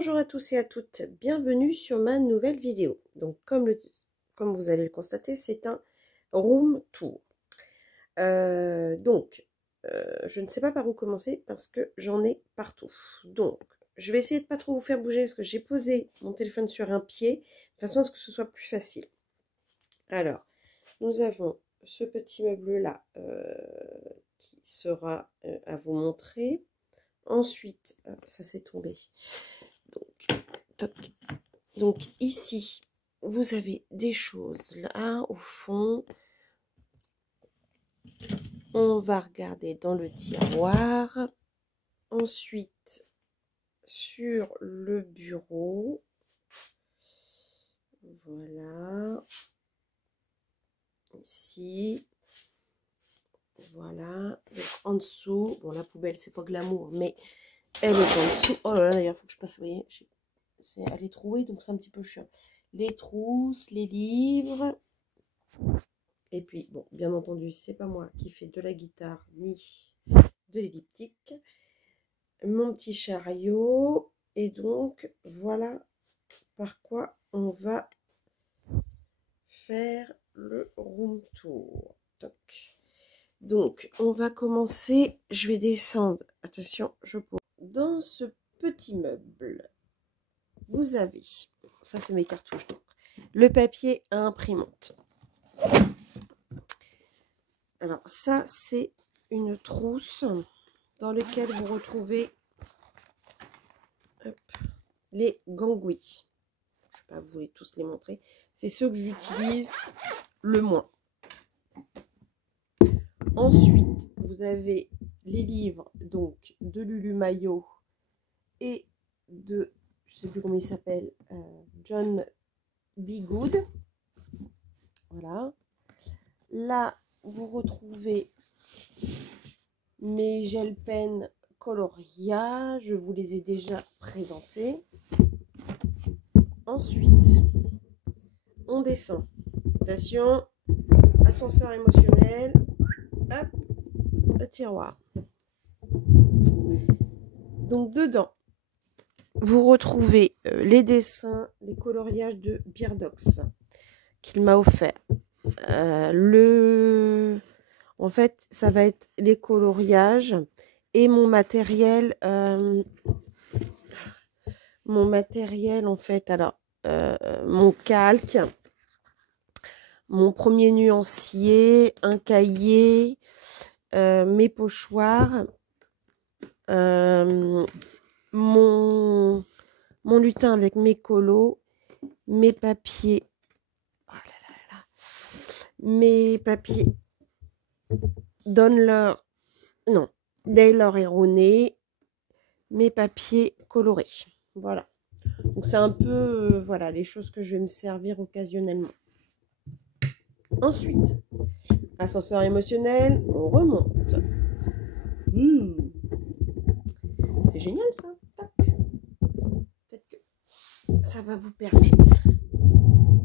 Bonjour à tous et à toutes, bienvenue sur ma nouvelle vidéo. Donc comme vous allez le constater, c'est un room tour. Je ne sais pas par où commencer parce que j'en ai partout. Donc je vais essayer de pas trop vous faire bouger parce que j'ai posé mon téléphone sur un pied de façon à ce que ce soit plus facile. Alors, nous avons ce petit meuble là qui sera à vous montrer. Ensuite, ça s'est tombé. Donc ici, vous avez des choses là au fond. On va regarder dans le tiroir. Ensuite, sur le bureau. Voilà. Ici. Voilà. Donc en dessous. Bon, la poubelle, c'est pas glamour, mais elle est en dessous. Oh là là, d'ailleurs, il faut que je passe. Vous voyez, elle est trouée, donc c'est un petit peu chiant. Les trousses, les livres. Et puis, bon, bien entendu, c'est pas moi qui fais de la guitare ni de l'elliptique. Mon petit chariot. Et donc, voilà par quoi on va faire le room tour. Toc. Donc, on va commencer. Je vais descendre. Attention, je pose. Dans ce petit meuble, vous avez, ça c'est mes cartouches, donc, le papier à imprimante. Alors ça c'est une trousse dans laquelle vous retrouvez les gangouis. Je ne vais pas vous les tous les montrer. C'est ceux que j'utilise le moins. Ensuite, vous avez les livres donc de Lulu Maillot et de, je ne sais plus comment il s'appelle, John B. Good. Voilà. Là, vous retrouvez mes gel pens Coloria. Je vous les ai déjà présentés. Ensuite, on descend. Attention, ascenseur émotionnel. Hop, le tiroir. Donc, dedans, vous retrouvez les dessins, les coloriages de Beardox qu'il m'a offert. En fait, ça va être les coloriages et mon matériel en fait, alors mon calque, mon premier nuancier, un cahier, mes pochoirs, mon lutin avec mes colos, mes papiers, oh là là là, mes papiers Daler erroné, mes papiers colorés. Voilà. Donc c'est un peu voilà les choses que je vais me servir occasionnellement. Ensuite, ascenseur émotionnel, on remonte. C'est génial ça. Peut-être que ça va vous permettre.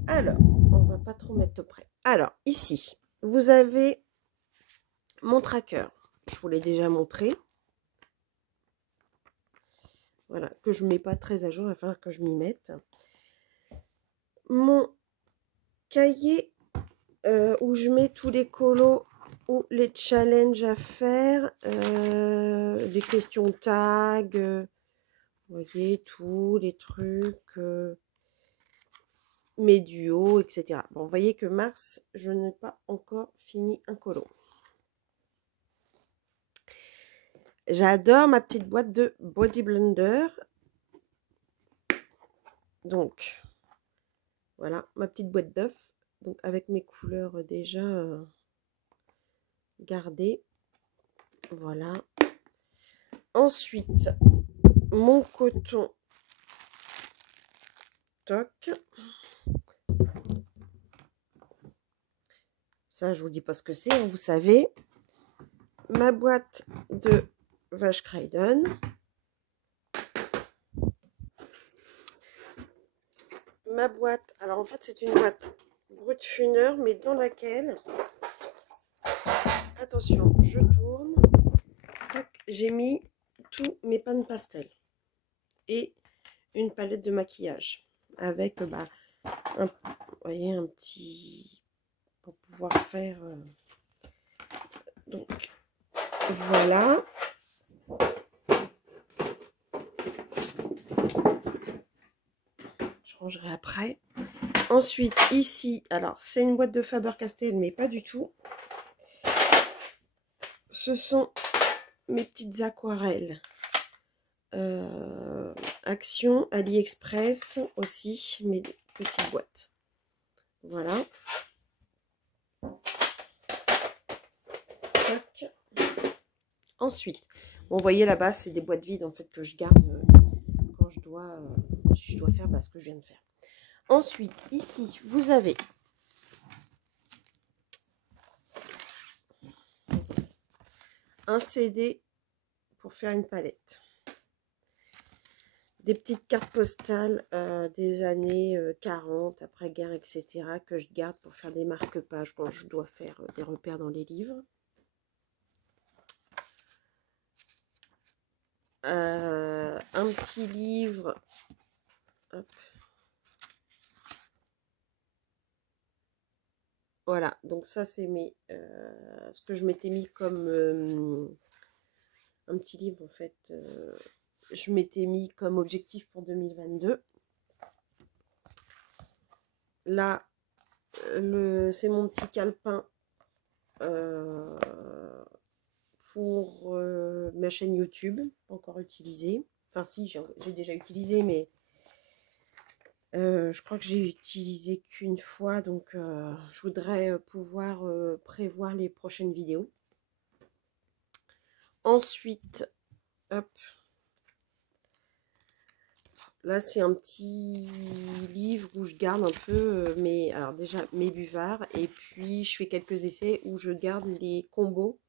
Alors, on va pas trop mettre près. Alors, ici, vous avez mon tracker. Je vous l'ai déjà montré. Voilà, que je ne mets pas très à jour, il va falloir que je m'y mette. Mon cahier où je mets tous les colos ou les challenges à faire, les questions tag, vous voyez, tous les trucs, mes duos, etc. Bon, vous voyez que mars, je n'ai pas encore fini un colo. J'adore ma petite boîte de Body Blender. Donc, voilà, ma petite boîte d'œufs. Donc, avec mes couleurs déjà gardées. Voilà. Ensuite, mon coton. Toc. Ça, je vous dis pas ce que c'est, hein, vous savez. Ma boîte de Vache Craydon. Ma boîte, alors en fait c'est une boîte Brutfunner, mais dans laquelle, attention, je tourne, j'ai mis tous mes pans pastel. Et une palette de maquillage avec, vous voyez, un petit, pour pouvoir faire, donc, voilà. Je rangerai après. Ensuite, ici, alors, c'est une boîte de Faber-Castell, mais pas du tout. Ce sont mes petites aquarelles. Action, AliExpress aussi, mes petites boîtes. Voilà. Tac. Ensuite, bon, vous voyez là-bas, c'est des boîtes vides en fait que je garde quand je dois faire ce que je viens de faire. Ensuite, ici, vous avez un CD pour faire une palette. Des petites cartes postales des années 40, après-guerre, etc. que je garde pour faire des marque-pages quand je dois faire des repères dans les livres. Un petit livre. Hop. Voilà, donc ça c'est ce que je m'étais mis comme un petit livre en fait. Je m'étais mis comme objectif pour 2022. Là, c'est mon petit calepin pour ma chaîne YouTube, pas encore utilisé. Enfin si, j'ai déjà utilisé, mais je crois que j'ai utilisé qu'une fois, donc je voudrais pouvoir prévoir les prochaines vidéos. Ensuite, hop, là c'est un petit livre où je garde un peu alors déjà mes buvards, et puis je fais quelques essais où je garde les combos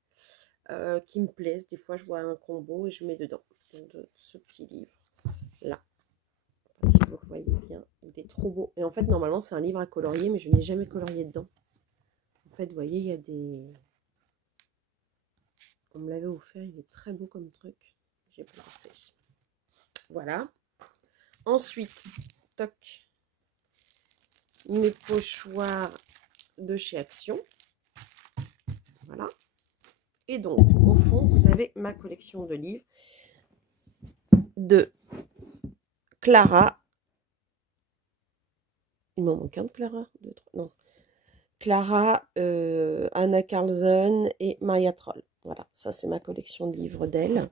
qui me plaisent. Des fois je vois un combo et je mets dedans. Donc, ce petit livre là. Si vous le voyez bien, il est trop beau. Et en fait, normalement, c'est un livre à colorier, mais je n'ai jamais colorié dedans. En fait, vous voyez, il y a des... On me l'avait offert, il est très beau comme truc. J'ai pas fait. Voilà. Ensuite, toc, mes pochoirs de chez Action. Voilà. Et donc, au fond, vous avez ma collection de livres de Clara. Il m'en manque un de Clara? Deux, trois, non. Clara, Anna Carlson et Maya Troll. Voilà, ça c'est ma collection de livres d'elle.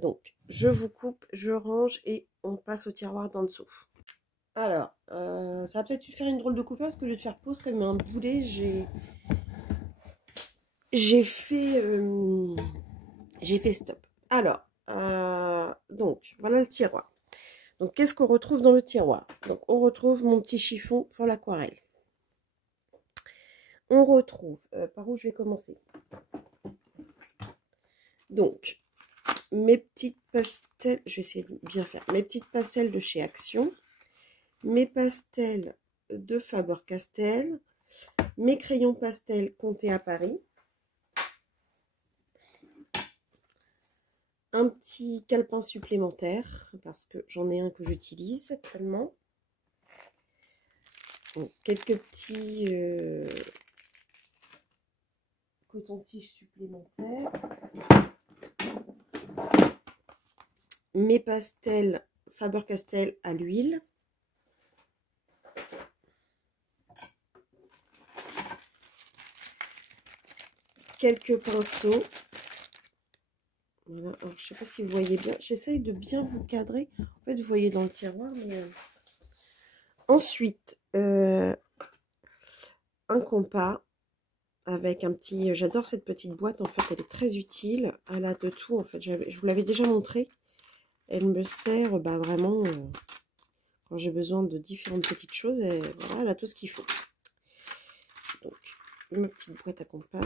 Donc, je vous coupe, je range et on passe au tiroir d'en dessous. Alors, ça va peut-être faire une drôle de coupure parce que au lieu de faire pause comme un boulet, j'ai fait stop. Alors, donc, voilà le tiroir. Donc, qu'est-ce qu'on retrouve dans le tiroir? Donc, on retrouve mon petit chiffon pour l'aquarelle. On retrouve, par où je vais commencer? Donc, mes petites pastels, je vais essayer de bien faire, mes petites pastels de chez Action, mes pastels de Faber-Castell, mes crayons pastels Comté à Paris, un petit calepin supplémentaire, parce que j'en ai un que j'utilise actuellement, donc, quelques petits coton-tiges supplémentaires, mes pastels Faber-Castell à l'huile, quelques pinceaux. Voilà. Alors, je ne sais pas si vous voyez bien. J'essaye de bien vous cadrer. En fait, vous voyez dans le tiroir. Mais ensuite, un compas avec un petit... J'adore cette petite boîte. En fait, elle est très utile. Elle a de tout. En fait, je vous l'avais déjà montré. Elle me sert vraiment quand j'ai besoin de différentes petites choses. Et voilà, elle a tout ce qu'il faut. Donc, ma petite boîte à compas.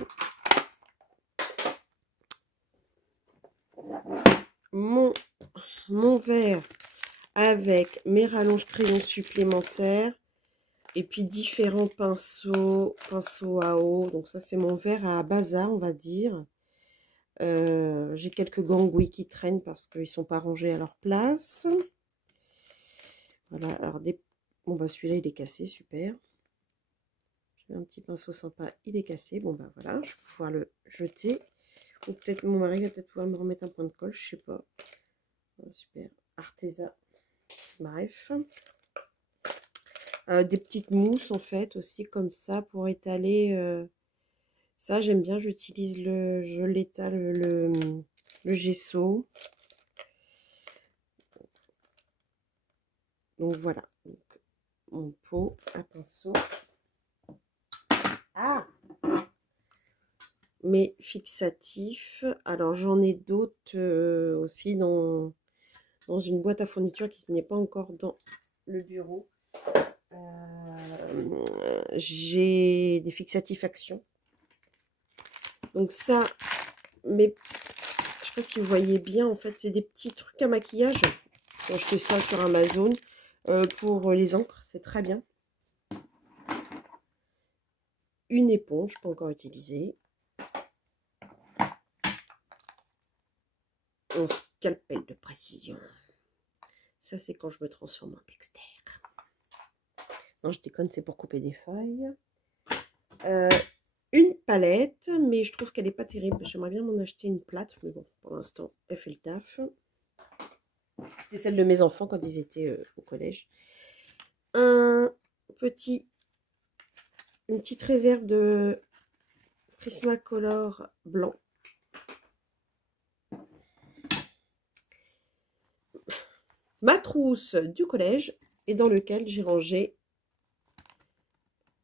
Mon verre avec mes rallonges crayons supplémentaires et puis différents pinceaux à eau. Donc ça c'est mon verre à bazar, on va dire. J'ai quelques gangouilles qui traînent parce qu'ils ne sont pas rangés à leur place. Voilà, alors bon bah celui-là il est cassé, super. J'ai un petit pinceau sympa, il est cassé. Bon bah voilà, je vais pouvoir le jeter. Ou peut-être mon mari va peut-être pouvoir me remettre un point de colle, je sais pas. Voilà, super. Arteza. Bref. Des petites mousses en fait aussi comme ça pour étaler. Ça j'aime bien, j'utilise je l'étale le gesso. Donc voilà. Donc, mon pot à pinceau. Ah! Mes fixatifs. Alors j'en ai d'autres aussi dans une boîte à fourniture qui n'est pas encore dans le bureau. J'ai des fixatifs action. Donc ça, mais je sais pas si vous voyez bien, en fait, c'est des petits trucs à maquillage. J'ai acheté ça sur Amazon pour les encres, c'est très bien. Une éponge, pas encore utilisée. Un scalpel de précision. Ça, c'est quand je me transforme en textile. Non, je déconne, c'est pour couper des feuilles. Une palette, mais je trouve qu'elle n'est pas terrible. J'aimerais bien m'en acheter une plate, mais bon, pour l'instant, elle fait le taf. C'était celle de mes enfants quand ils étaient au collège. Une petite réserve de Prismacolor blanc. Ma trousse du collège, et dans lequel j'ai rangé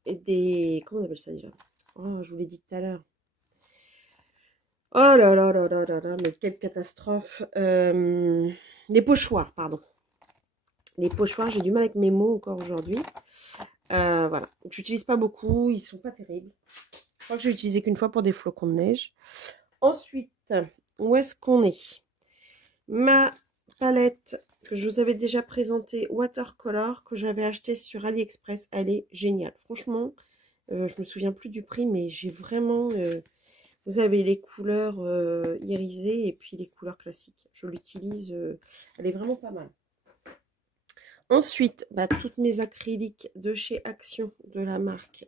des... Comment on appelle ça déjà? Oh, je vous l'ai dit tout à l'heure. Oh là là là là là là, mais quelle catastrophe. Les pochoirs, pardon. Les pochoirs, j'ai du mal avec mes mots encore aujourd'hui. Voilà. J'utilise pas beaucoup, ils sont pas terribles. Je crois que j'ai utilisé qu'une fois pour des flocons de neige. Ensuite, où est-ce qu'on est? Ma palette que je vous avais déjà présentée, Watercolor, que j'avais achetée sur AliExpress, elle est géniale. Franchement, je me souviens plus du prix, mais j'ai vraiment... vous avez les couleurs irisées et puis les couleurs classiques. Je l'utilise, elle est vraiment pas mal. Ensuite, bah, toutes mes acryliques de chez Action, de la marque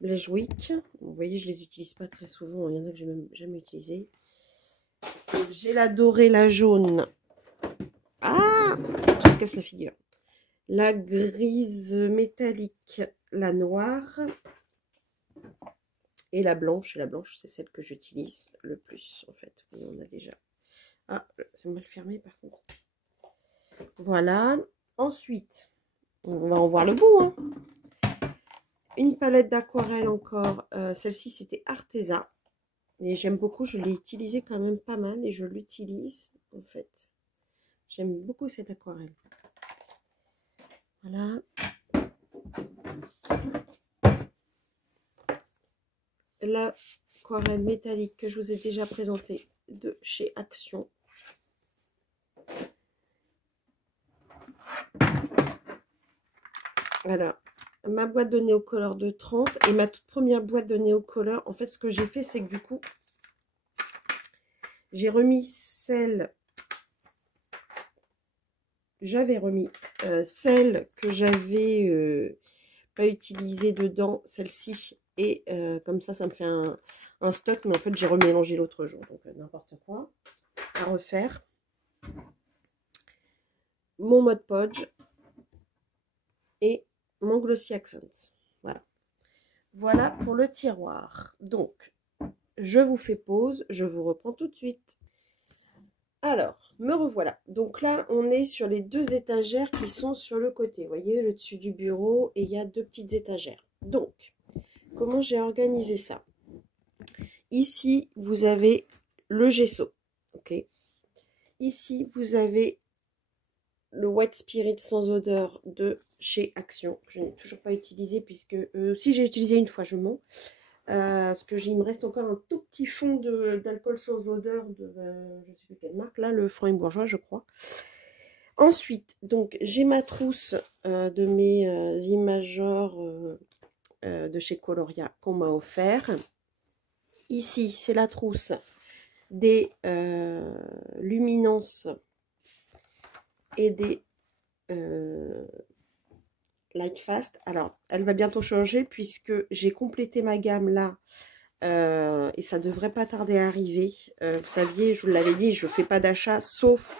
Blaijouik. Vous voyez, je les utilise pas très souvent. Il y en a que j'ai même jamais utilisé. J'ai la dorée, la jaune. Ah, tout se casse la figure. La grise métallique, la noire. Et la blanche. Et la blanche, c'est celle que j'utilise le plus, en fait. Oui, on a déjà. Ah, c'est mal fermé, par contre. Voilà. Ensuite, on va en voir le bout, hein. Une palette d'aquarelle encore. Celle-ci, c'était Arteza. Et j'aime beaucoup. Je l'ai utilisée quand même pas mal. Et je l'utilise, en fait. J'aime beaucoup cette aquarelle. Voilà. L'aquarelle métallique que je vous ai déjà présentée de chez Action. Voilà. Ma boîte de Neocolor de 30 et ma toute première boîte de Neocolor. En fait, ce que j'ai fait, c'est que du coup, j'ai remis celle... J'avais remis celle que j'avais pas utilisée dedans, celle-ci. Et comme ça me fait un stock. Mais en fait, j'ai remélangé l'autre jour. Donc, n'importe quoi à refaire. Mon Mod Podge et mon Glossy Accents. Voilà. Voilà pour le tiroir. Donc, je vous fais pause. Je vous reprends tout de suite. Alors, me revoilà. Donc là, on est sur les deux étagères qui sont sur le côté. Vous voyez, le dessus du bureau et il y a deux petites étagères. Donc, comment j'ai organisé ça? Ici, vous avez le gesso. Ok. Ici, vous avez le White Spirit sans odeur de chez Action. Je n'ai toujours pas utilisé puisque... si j'ai utilisé une fois, je mens. Parce que il me reste encore un tout petit fond d'alcool sans odeur de je ne sais plus quelle marque. Là, le Franc et Bourgeois, je crois. Ensuite, donc j'ai ma trousse de mes Imagor de chez Coloria qu'on m'a offert. Ici, c'est la trousse des Luminance et des Light Fast. Alors, elle va bientôt changer puisque j'ai complété ma gamme là. Et ça devrait pas tarder à arriver. Vous saviez, je vous l'avais dit, je fais pas d'achat sauf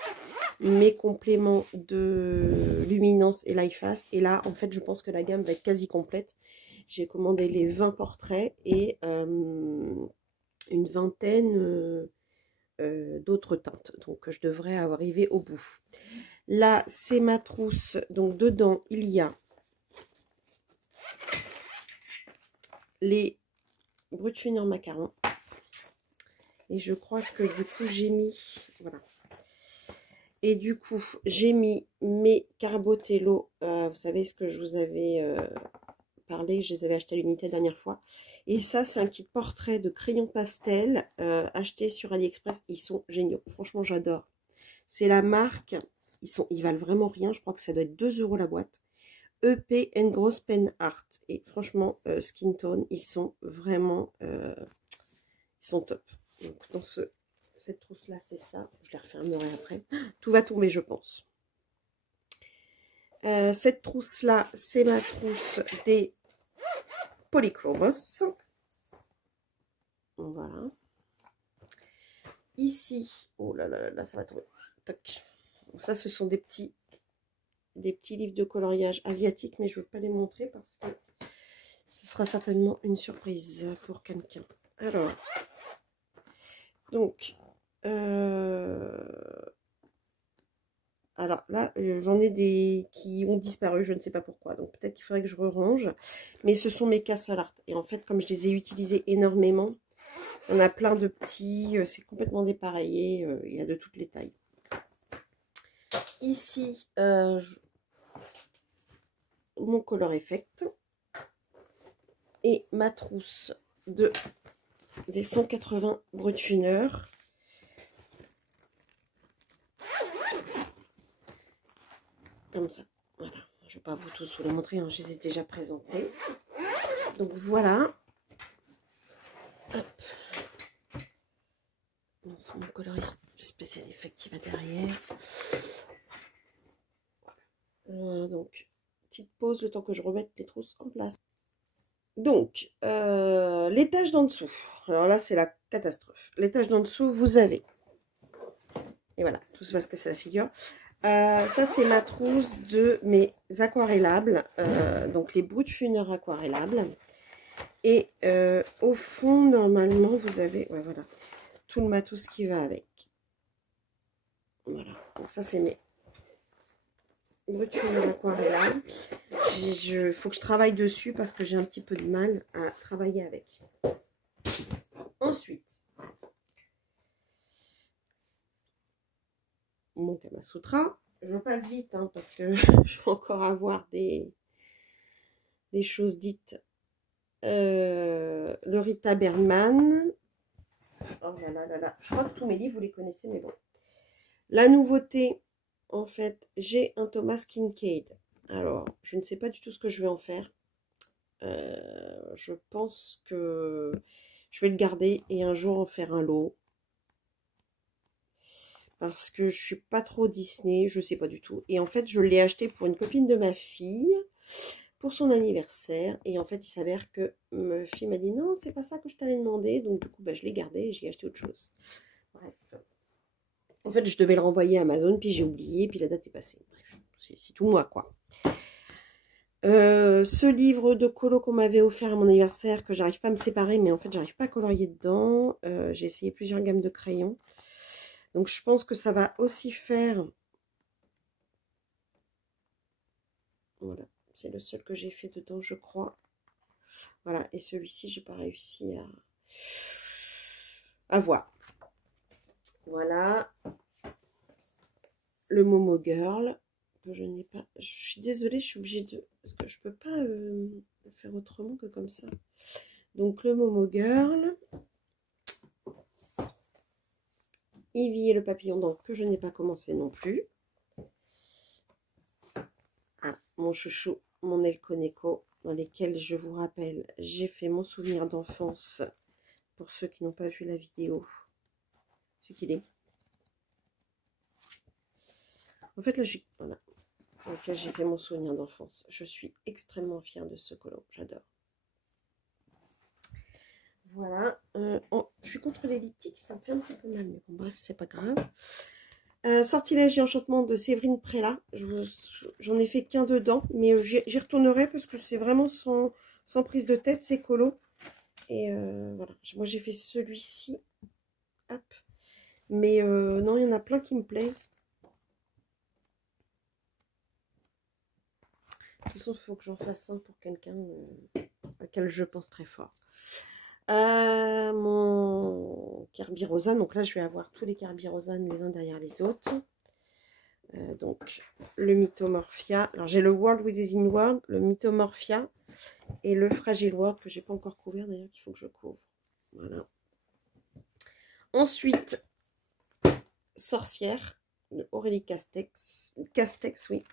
mes compléments de luminance et Light Fast. Et là, en fait, je pense que la gamme va être quasi complète. J'ai commandé les 20 portraits et une vingtaine d'autres teintes. Donc, je devrais arriver au bout. Là, c'est ma trousse. Donc, dedans, il y a les Brut Fine en macaron. Et je crois que du coup, j'ai mis... Voilà. Et du coup, j'ai mis mes Carbotello. Vous savez ce que je vous avais parlé. Je les avais achetés à l'unité la dernière fois. Et ça, c'est un kit portrait de crayons pastel acheté sur AliExpress. Ils sont géniaux. Franchement, j'adore. C'est la marque. Ils valent vraiment rien. Je crois que ça doit être 2 € la boîte. EP Gross Pen Art. Et franchement, Skin Tone, ils sont vraiment... ils sont top. Donc, dans cette trousse-là, c'est ça. Je les refermerai après. Tout va tomber, je pense. Cette trousse-là, c'est ma trousse des Polychromos. Voilà. Ici, oh là là là, ça va tomber. Tac. Ça, ce sont des petits livres de coloriage asiatiques, mais je ne veux pas les montrer parce que ce sera certainement une surprise pour quelqu'un. Alors, donc, alors là, j'en ai des qui ont disparu, je ne sais pas pourquoi. Donc peut-être qu'il faudrait que je re-range. Mais ce sont mes Castle Art. Et en fait, comme je les ai utilisés énormément, on a plein de petits, c'est complètement dépareillé. Il y a de toutes les tailles. Ici, mon Color Effect. Et ma trousse des 180 Brut Funeur. Comme ça, voilà. Je ne vais pas vous tous vous les montrer, hein, je les ai déjà présentés. Donc voilà. Hop. C'est mon coloriste spécial effect qui va derrière. Donc, petite pause le temps que je remette les trousses en place. Donc, l'étage d'en dessous. Alors là, c'est la catastrophe. L'étage d'en dessous, vous avez. Et voilà, tout se passe casser la figure. Ça, c'est ma trousse de mes aquarellables. Donc, les Brut Funeur aquarellables. Et au fond, normalement, vous avez... Ouais, voilà. Tout le matos qui va avec. Voilà. Donc, ça, c'est mes Brut Funeur aquarellables. Il faut que je travaille dessus parce que j'ai un petit peu de mal à travailler avec. Ensuite, mon Kama Sutra. Je passe vite hein, parce que je vais encore avoir des choses dites. Le Rita Bergman. Oh là là là là. Je crois que tous mes livres, vous les connaissez, mais bon. La nouveauté, en fait, j'ai un Thomas Kinkade. Alors, je ne sais pas du tout ce que je vais en faire. Je pense que je vais le garder et un jour en faire un lot. Parce que je suis pas trop Disney, je sais pas du tout. Et en fait, je l'ai acheté pour une copine de ma fille, pour son anniversaire. Et en fait, il s'avère que ma fille m'a dit non, c'est pas ça que je t'avais demandé. Donc du coup, bah, je l'ai gardé et j'ai acheté autre chose. Bref. En fait, je devais le renvoyer à Amazon, puis j'ai oublié, puis la date est passée. Bref, c'est tout moi, quoi. Ce livre de colo qu'on m'avait offert à mon anniversaire, que j'arrive pas à me séparer, mais en fait, j'arrive pas à colorier dedans. J'ai essayé plusieurs gammes de crayons. Donc, je pense que ça va aussi faire... Voilà, c'est le seul que j'ai fait dedans, je crois. Voilà, et celui-ci, j'ai pas réussi à voir. Voilà. Le Momo Girl, que je n'ai pas... Je suis désolée, je suis obligée de... Parce que je peux pas faire autrement que comme ça. Donc, le Momo Girl... Ivy et le papillon d'encre que je n'ai pas commencé non plus. Ah, mon chouchou, mon Elko Neko, dans lesquels, je vous rappelle, j'ai fait mon souvenir d'enfance. Pour ceux qui n'ont pas vu la vidéo, ce qu'il est. En fait, là, voilà. dans lequel j'ai fait mon souvenir d'enfance. Je suis extrêmement fière de ce colo, j'adore. Voilà, je suis contre l'elliptique, ça me fait un petit peu mal, mais bon, bref, c'est pas grave. Sortilège et enchantement de Séverine Prélat, j'en ai fait qu'un dedans, mais j'y retournerai parce que c'est vraiment sans prise de tête, c'est colo. Et voilà, moi j'ai fait celui-ci, hop. Mais non, il y en a plein qui me plaisent. De toute façon, il faut que j'en fasse un pour quelqu'un à quel je pense très fort. Mon Carbirosane, donc là je vais avoir tous les Carbirosane les uns derrière les autres. Donc le Mythomorphia, alors j'ai le World Within World, le Mythomorphia et le Fragile World que j'ai pas encore couvert d'ailleurs, qu'il faut que je couvre. Voilà. Ensuite, Sorcière de Aurélie Castex, oui.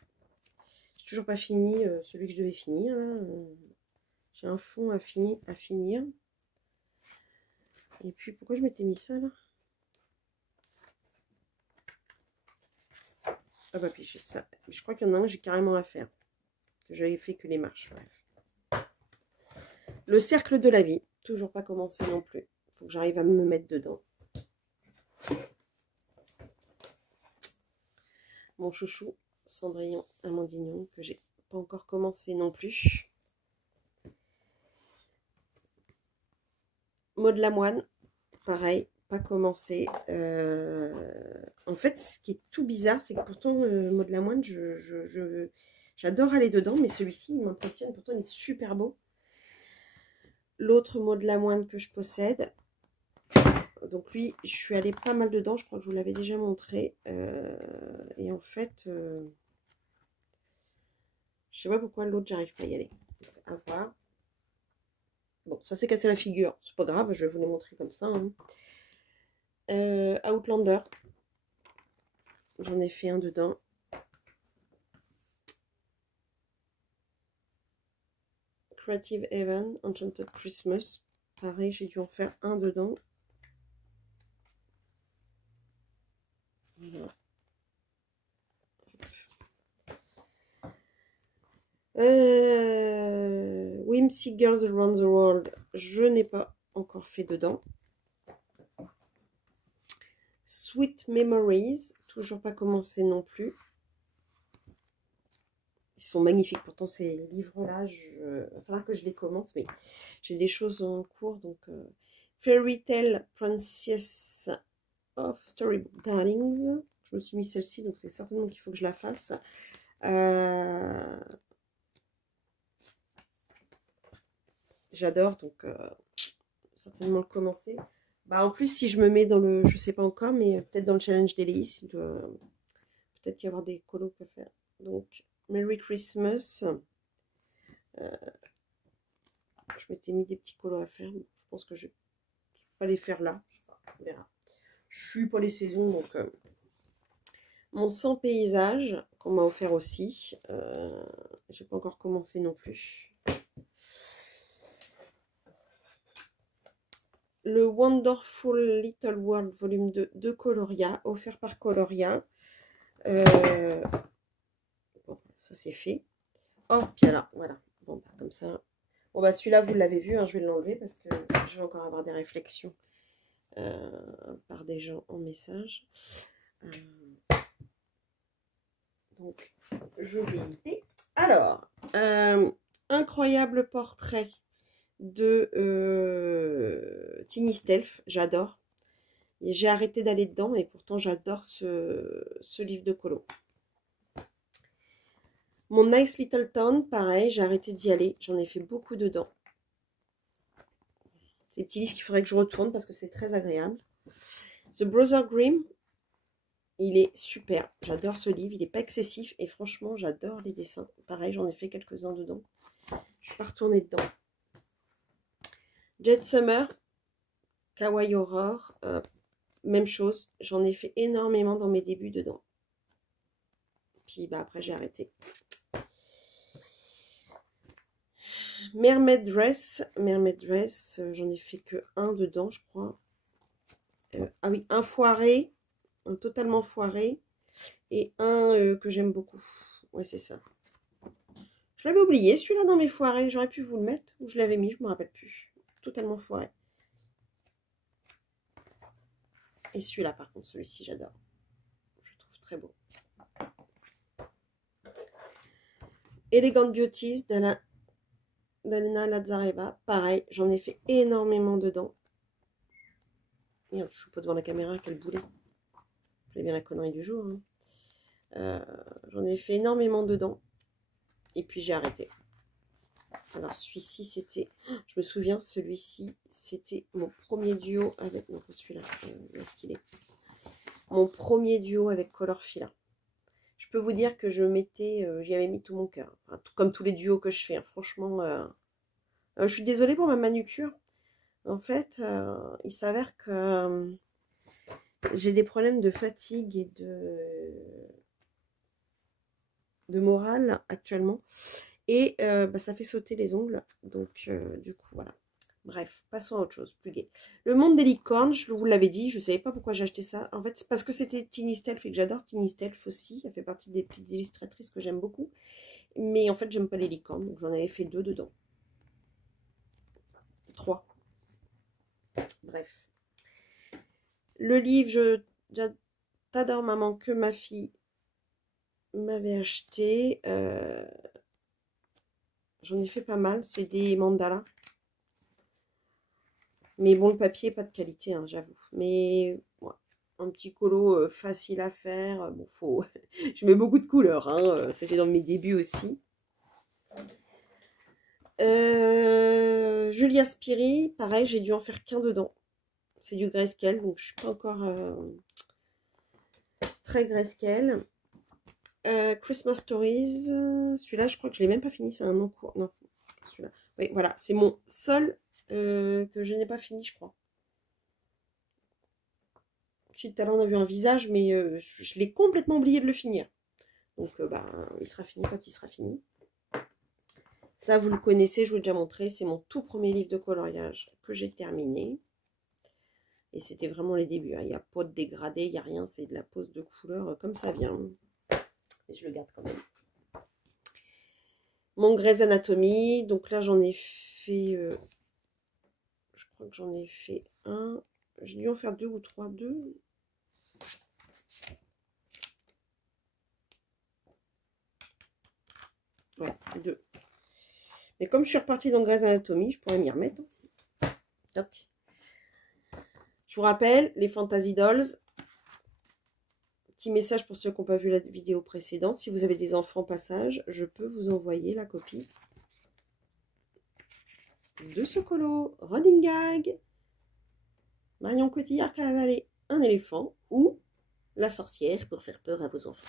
J'ai toujours pas fini celui que je devais finir. J'ai un fond à finir. Et puis, pourquoi je m'étais mis ça, là? Ah bah, puis j'ai ça. Je crois qu'il y en a un que j'ai carrément à faire. J'avais fait que les marches, bref. Le cercle de la vie. Toujours pas commencé non plus. Il faut que j'arrive à me mettre dedans. Mon chouchou, Cendrillon Amandignon, que j'ai pas encore commencé non plus. Maud Lamoine, pareil, pas commencé. En fait, ce qui est tout bizarre, c'est que pourtant, Maud Lamoine, j'adore aller dedans, mais celui-ci, il m'impressionne. Pourtant, il est super beau. L'autre Maud Lamoine que je possède, donc lui, je suis allée pas mal dedans. Je crois que je vous l'avais déjà montré. Et en fait, je sais pas pourquoi l'autre, j'arrive pas à y aller. À voir. Bon, ça s'est cassé la figure. C'est pas grave, je vais vous les montrer comme ça. Hein. Outlander. J'en ai fait un dedans. Creative Haven, Enchanted Christmas. Pareil, j'ai dû en faire un dedans. Voilà. Whimsy Girls Around the World, je n'ai pas encore fait dedans. Sweet Memories, toujours pas commencé non plus. Ils sont magnifiques, pourtant ces livres-là, il va falloir que je les commence, mais j'ai des choses en cours. Donc, Fairy Tale Princess of Storybook Darlings, je me suis mis celle-ci, donc c'est certainement qu'il faut que je la fasse. J'adore, donc certainement le commencer. Bah, en plus, si je me mets dans le, je sais pas encore, mais peut-être dans le challenge d'Hélice, il doit peut-être y avoir des colos à faire. Donc, Merry Christmas. Je m'étais mis des petits colos à faire. Je pense que je vais pas les faire là. Je sais pas, on verra. Je suis pas les saisons, donc mon sans paysage qu'on m'a offert aussi. J'ai pas encore commencé non plus. Le Wonderful Little World volume 2 de Coloria, offert par Coloria. Bon, ça c'est fait. Oh, puis là, voilà. Bon, bah, comme ça. Bon, bah celui-là, vous l'avez vu, hein, je vais l'enlever parce que je vais encore avoir des réflexions par des gens en message. Donc, je vais éviter. Alors, incroyable portrait de Tiny Stealth, j'adore. J'ai arrêté d'aller dedans et pourtant j'adore ce livre de colo. Mon Nice Little Town, pareil, j'ai arrêté d'y aller. J'en ai fait beaucoup dedans. C'est des petits livres qu'il faudrait que je retourne parce que c'est très agréable. The Brother Grimm, il est super. J'adore ce livre. Il n'est pas excessif et franchement, j'adore les dessins. Pareil, j'en ai fait quelques-uns dedans. Je ne suis pas retournée dedans. Jet Summer, Kawaii Horror, même chose. J'en ai fait énormément dans mes débuts dedans. Puis bah, après, j'ai arrêté. Mermaid Dress, j'en ai fait que un dedans, je crois. Ah oui, un foiré, un totalement foiré, et un que j'aime beaucoup. Ouais, c'est ça. Je l'avais oublié, celui-là dans mes foirés. J'aurais pu vous le mettre. Où je l'avais mis, je ne me rappelle plus. Totalement foiré. Et celui-là, par contre, celui-ci, j'adore. Je le trouve très beau. Elegant Beauties d'Alena Lazareva. Pareil, j'en ai fait énormément dedans. Merde, je suis pas devant la caméra, quel boulet. J'ai bien la connerie du jour. Hein. J'en ai fait énormément dedans. Et puis j'ai arrêté. Alors celui-ci, c'était... Je me souviens, celui-ci, c'était mon premier duo avec... Non, celui-là, où est-ce qu'il est? Mon premier duo avec Colorfila. Je peux vous dire que je mettais... j'y avais mis tout mon cœur. Enfin, tout, comme tous les duos que je fais. Hein. Franchement, je suis désolée pour ma manucure. En fait, il s'avère que j'ai des problèmes de fatigue et de morale actuellement. Et ça fait sauter les ongles. Donc, du coup, voilà. Bref, passons à autre chose, plus gai. Le monde des licornes, je vous l'avais dit, je ne savais pas pourquoi j'ai acheté ça. En fait, c'est parce que c'était Tiny Stealth et que j'adore Tiny Stealth aussi. Elle fait partie des petites illustratrices que j'aime beaucoup. Mais en fait, j'aime pas les licornes, donc j'en avais fait 2 dedans. 3. Bref. Le livre, T'adore maman, que ma fille m'avait acheté. J'en ai fait pas mal, c'est des mandalas. Mais bon, le papier, pas de qualité, hein, j'avoue. Mais ouais, un petit colo facile à faire. Bon, faut... je mets beaucoup de couleurs, hein, c'était dans mes débuts aussi. Julia Spiri, pareil, j'ai dû en faire qu'un dedans. C'est du grayscale, donc je suis pas encore très grayscale. Christmas Stories, celui-là, je crois que je l'ai même pas fini, c'est un en cours. Non, celui-là. Oui, voilà, c'est mon seul que je n'ai pas fini, je crois. Si tout à l'heure on a vu un visage, mais je l'ai complètement oublié de le finir. Donc, il sera fini quand il sera fini. Ça, vous le connaissez, je vous l'ai déjà montré. C'est mon tout premier livre de coloriage que j'ai terminé. Et c'était vraiment les débuts. Hein. Il n'y a pas de dégradé, il n'y a rien. C'est de la pose de couleur comme ça vient. Et je le garde quand même. Mon Grey's Anatomy. Donc là, j'en ai fait... je crois que j'en ai fait un. J'ai dû en faire 2 ou 3. 2. Ouais, 2. Mais comme je suis repartie dans Grey's Anatomy, je pourrais m'y remettre. Toc. Je vous rappelle, les Fantasy Dolls. Petit message pour ceux qui n'ont pas vu la vidéo précédente. Si vous avez des enfants en passage, je peux vous envoyer la copie de ce colo. Running Gag. Marion Cotillard qui a avalé un éléphant. Ou la sorcière pour faire peur à vos enfants.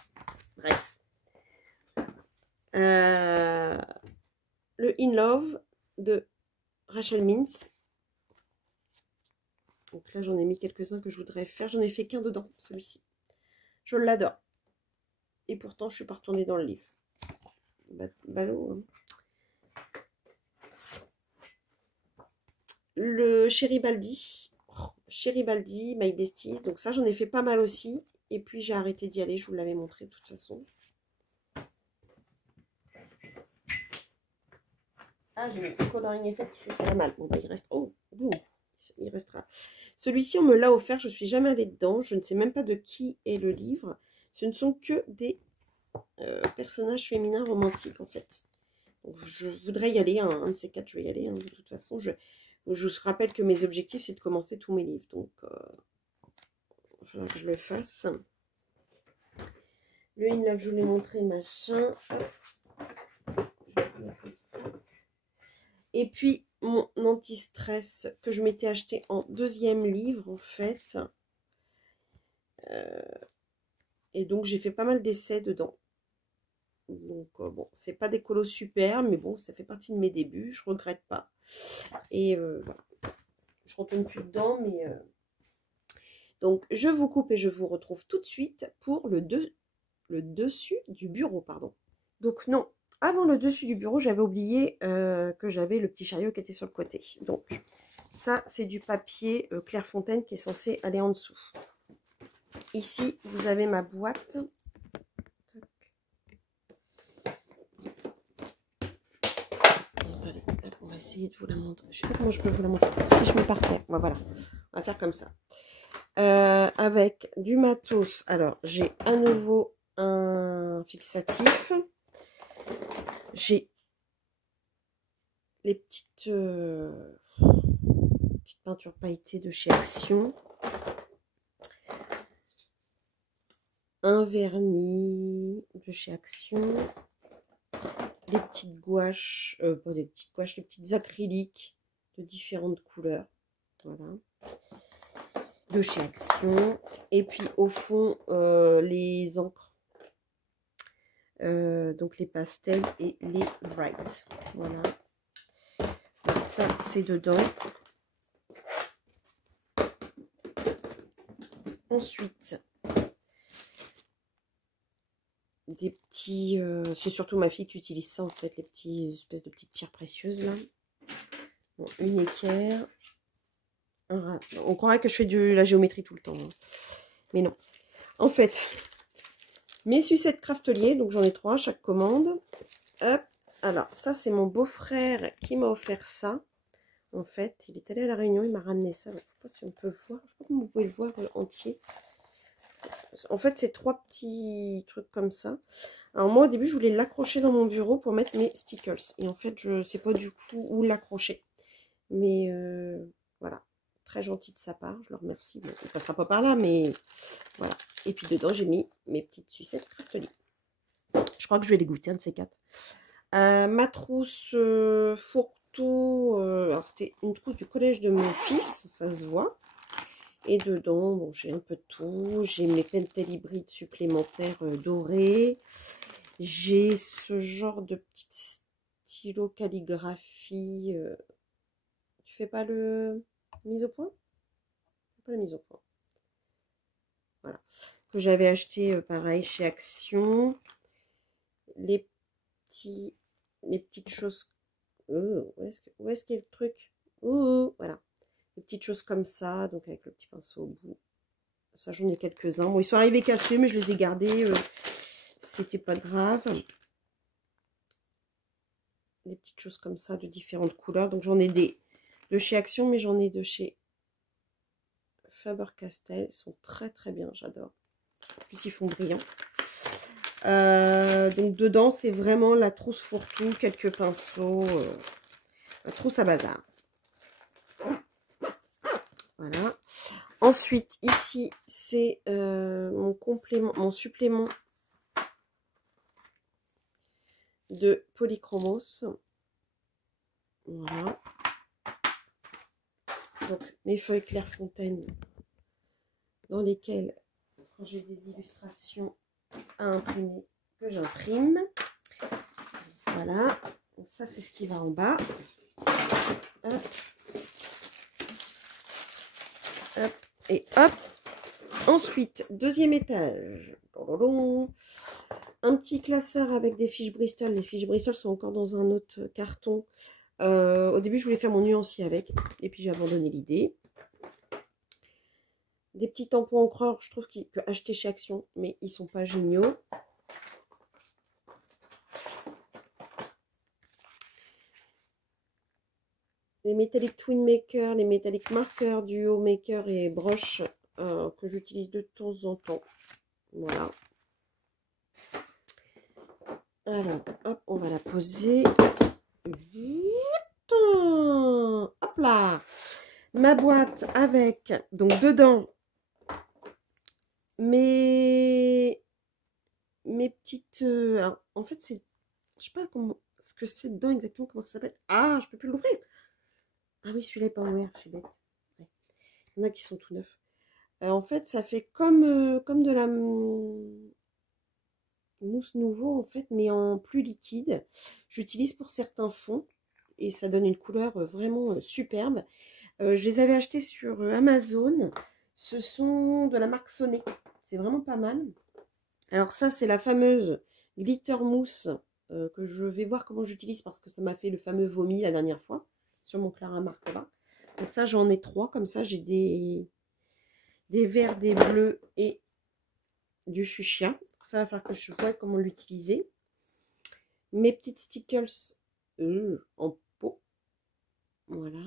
Bref. Le In Love de Rachel Mintz. Donc là, j'en ai mis quelques-uns que je voudrais faire. J'en ai fait qu'un dedans, celui-ci. Je l'adore. Et pourtant, je suis pas retournée dans le livre. Ballot. Hein. Le Cheribaldi. Cheribaldi, My Besties. Donc ça, j'en ai fait pas mal aussi. Et puis, j'ai arrêté d'y aller. Je vous l'avais montré de toute façon. Ah, j'ai mis le coloring effect qui s'est fait mal. Bon, bah, il reste... Oh, boum. Il restera. Celui-ci, on me l'a offert. Je ne suis jamais allée dedans. Je ne sais même pas de qui est le livre. Ce ne sont que des personnages féminins romantiques, en fait. Donc, je voudrais y aller. Un de ces 4, je vais y aller. Hein, de toute façon, je vous rappelle que mes objectifs, c'est de commencer tous mes livres. Donc, il va falloir que je le fasse. Le In Love, je vous l'ai montré, machin. Et puis, mon anti-stress que je m'étais acheté en 2e livre, en fait. Et donc, j'ai fait pas mal d'essais dedans. Donc, bon, c'est pas des colos super, mais bon, ça fait partie de mes débuts. Je regrette pas. Et voilà. Je retourne plus dedans, mais... Donc, je vous coupe et je vous retrouve tout de suite pour le dessus du bureau, pardon. Donc, non. Avant le dessus du bureau, j'avais oublié que j'avais le petit chariot qui était sur le côté. Donc, ça, c'est du papier Clairefontaine qui est censé aller en dessous. Ici, vous avez ma boîte. essayer de vous la montrer. Je sais pas comment je peux vous la montrer. Si je mets par terre. Voilà. On va faire comme ça. Avec du matos. Alors, j'ai à nouveau un fixatif. J'ai les petites peintures pailletées de chez Action. Un vernis de chez Action. Les petites gouaches, pas des petites gouaches, les petites acryliques de différentes couleurs. Voilà. De chez Action. Et puis au fond, les encres. Donc les pastels et les bright. Voilà. Donc ça, c'est dedans. Ensuite, des petits... c'est surtout ma fille qui utilise ça, en fait, les petits espèces de petites pierres précieuses, là. Bon, une équerre. On croirait que je fais de la géométrie tout le temps. Hein. Mais non. En fait, mes sucettes craftelier, donc j'en ai 3 à chaque commande. Hop. Alors, ça, c'est mon beau-frère qui m'a offert ça. En fait, il est allé à la Réunion, il m'a ramené ça. Je ne sais pas si on peut voir. Je ne sais pas comment vous pouvez le voir entier. En fait, c'est 3 petits trucs comme ça. Alors moi, au début, je voulais l'accrocher dans mon bureau pour mettre mes stickers. Et en fait, je ne sais pas du coup où l'accrocher. Mais voilà, très gentil de sa part, je le remercie. Bon, il ne passera pas par là, mais voilà. Et puis dedans, j'ai mis mes petites sucettes craftelier. Je crois que je vais les goûter, un de ces 4. Ma trousse fourre-tout. Alors, c'était une trousse du collège de mon fils, ça se voit. Et dedans, bon, j'ai un peu de tout. J'ai mes Pentel hybrides supplémentaires dorés. J'ai ce genre de petit stylo calligraphie. Tu fais pas le mise au point? Pas la mise au point. Voilà. Que j'avais acheté pareil chez Action. Les petites choses. Où est-ce qu'il y a le truc? Voilà. Les petites choses comme ça, donc avec le petit pinceau au bout. Ça, j'en ai quelques-uns. Bon, ils sont arrivés cassés, mais je les ai gardés. C'était pas grave. Les petites choses comme ça de différentes couleurs. Donc, j'en ai des de chez Action, mais j'en ai de chez Faber-Castell. Ils sont très, très bien. J'adore. En plus, ils font brillant. Donc, dedans, c'est vraiment la trousse fourre-tout, quelques pinceaux. La trousse à bazar. Voilà. Ensuite, ici, c'est mon supplément de Polychromos. Voilà. Donc, mes feuilles Clairefontaine dans lesquelles, quand j'ai des illustrations à imprimer, que j'imprime. Voilà. Donc, ça, c'est ce qui va en bas. Hop. Hop. Et hop. Ensuite, deuxième étage. Un petit classeur avec des fiches Bristol. Les fiches Bristol sont encore dans un autre carton. Au début, je voulais faire mon nuancier avec. Et puis, j'ai abandonné l'idée. Des petits tampons encreurs, je trouve que acheter chez Action, mais ils sont pas géniaux. Les métalliques Twin Maker, les métalliques marqueurs, Duo Maker et broche que j'utilise de temps en temps. Voilà. Alors, hop, on va la poser. Hop là. Ma boîte avec, donc dedans, mes petites... alors, en fait, c'est... Je sais pas comment, ce que c'est dedans exactement, comment ça s'appelle. Ah, je peux plus l'ouvrir. Ah oui, celui-là n'est pas ouvert, je suis bête. Ouais. Il y en a qui sont tout neufs. En fait, ça fait comme de la mousse nouveau, en fait, mais en plus liquide. J'utilise pour certains fonds et ça donne une couleur vraiment superbe. Je les avais achetés sur Amazon. Ce sont de la marque Sonnet. C'est vraiment pas mal. Alors ça, c'est la fameuse glitter mousse que je vais voir comment j'utilise parce que ça m'a fait le fameux vomi la dernière fois sur mon Clara Marcola. Donc ça, j'en ai 3. Comme ça, j'ai des verts, des bleus et du fuchsia. Ça va falloir que je vois comment l'utiliser. Mes petites stickers en pot. Voilà.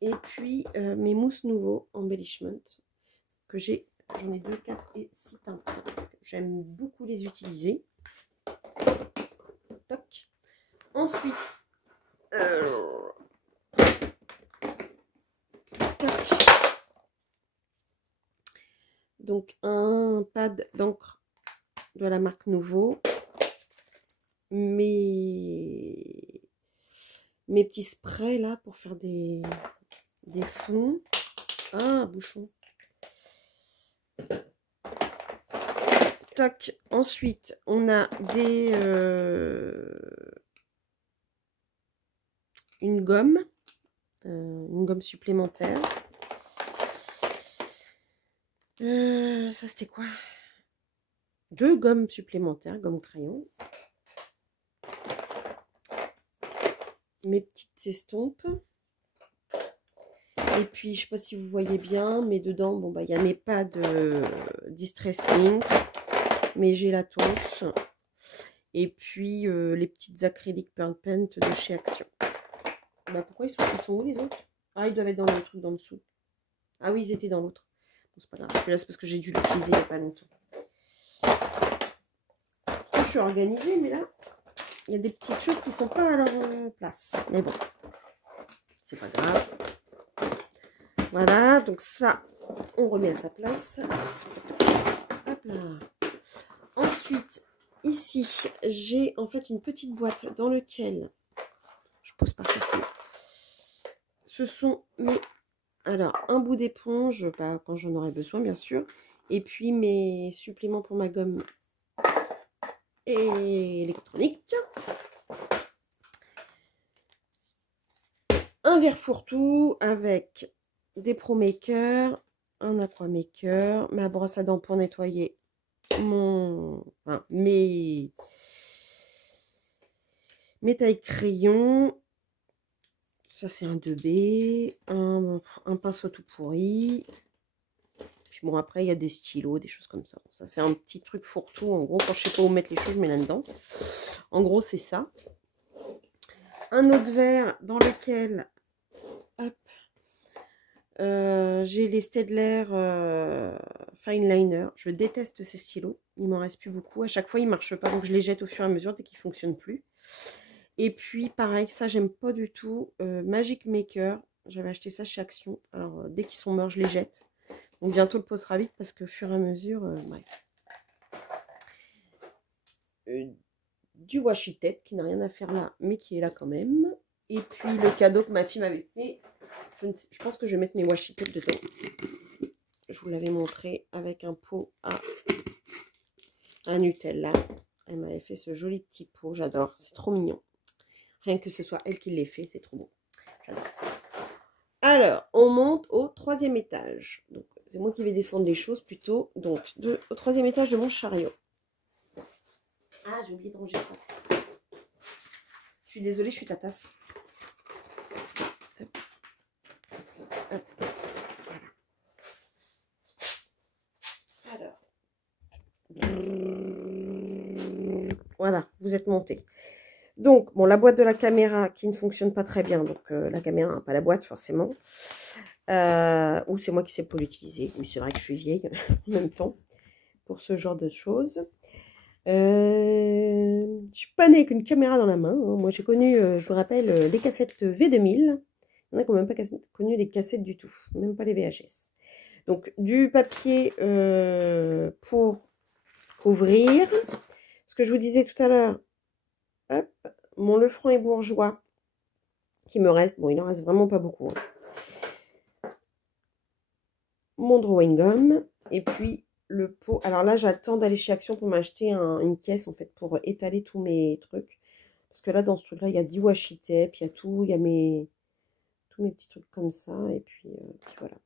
Et puis mes mousses nouveaux embellishment que j'en ai 2, 4 et 6 teintes. J'aime beaucoup les utiliser. Toc. Ensuite, toc. Donc un pad d'encre de la marque Nouveau. Mes petits sprays là pour faire des fonds. Ah, bouchon. Toc. Ensuite, on a une gomme supplémentaire. Ça c'était quoi? 2 gommes supplémentaires, gomme crayon. Mes petites estampes. Et puis, je ne sais pas si vous voyez bien, mais dedans, bon, bah, il y a mes pads de Distress Ink, mes gélatos, et puis les petites acryliques Pearl Paint de chez Action. Bah, pourquoi ils sont où les autres? Ah, ils doivent être dans le truc d'en dessous. Ah oui, ils étaient dans l'autre. Bon, c'est pas grave. Celui-là, c'est parce que j'ai dû l'utiliser il n'y a pas longtemps. Je suis organisée, mais là, il y a des petites choses qui ne sont pas à leur place. Mais bon, c'est pas grave. Voilà, donc ça, on remet à sa place. Hop là. Ensuite, ici, j'ai en fait une petite boîte dans laquelle je pose par ici. Ce sont mes... Alors, un bout d'éponge, bah, quand j'en aurai besoin, bien sûr. Et puis, mes suppléments pour ma gomme électronique. Un verre fourre-tout avec des Pro Maker, un Aqua Maker, ma brosse à dents pour nettoyer mes tailles crayons. Ça, c'est un 2B, un pinceau tout pourri. Puis bon, après, il y a des stylos, des choses comme ça. Ça, c'est un petit truc fourre-tout. En gros, quand je sais pas où mettre les choses, je mets là-dedans. En gros, c'est ça. Un autre verre dans lequel... Hop, j'ai les Staedtler Fine Liner. Je déteste ces stylos. Il m'en reste plus beaucoup. À chaque fois, ils ne marchent pas. Donc, je les jette au fur et à mesure dès qu'ils ne fonctionnent plus. Et puis, pareil, ça, j'aime pas du tout. Magic Maker. J'avais acheté ça chez Action. Alors, dès qu'ils sont morts, je les jette. Donc, bientôt le posera vite parce que au fur et à mesure, bref. Du washi tape qui n'a rien à faire là, mais qui est là quand même. Et puis, le cadeau que ma fille m'avait fait. Je pense que je vais mettre mes washi tape dedans. Je vous l'avais montré avec un pot à Nutella. Elle m'avait fait ce joli petit pot. J'adore. C'est trop mignon. Rien que ce soit elle qui l'ait fait, c'est trop beau. J'adore. Alors, on monte au 3e étage. Donc, c'est moi qui vais descendre les choses plutôt. Donc, au 3e étage de mon chariot. Ah, j'ai oublié de ranger ça. Je suis désolée, je suis ta tasse. Hop. Hop. Voilà. Alors. Voilà, vous êtes montés. Donc, bon, la boîte de la caméra qui ne fonctionne pas très bien. Donc, la caméra, pas la boîte forcément. Ou c'est moi qui ne sais pas l'utiliser. Oui, c'est vrai que je suis vieille en même temps pour ce genre de choses. Je suis pas née avec une caméra dans la main. Hein. Moi, j'ai connu, je vous rappelle, les cassettes V2000. Il y en a qui n'ont même pas connu les cassettes du tout. Même pas les VHS. Donc, du papier pour ouvrir. Ce que je vous disais tout à l'heure. Hop, mon Lefranc et Bourgeois qui me reste. Bon, il en reste vraiment pas beaucoup. Hein. Mon drawing gum. Et puis, le pot. Alors là, j'attends d'aller chez Action pour m'acheter une caisse en fait pour étaler tous mes trucs. Parce que là, dans ce truc-là, il y a du washi tape, il y a tout, il y a tous mes petits trucs comme ça. Et puis voilà.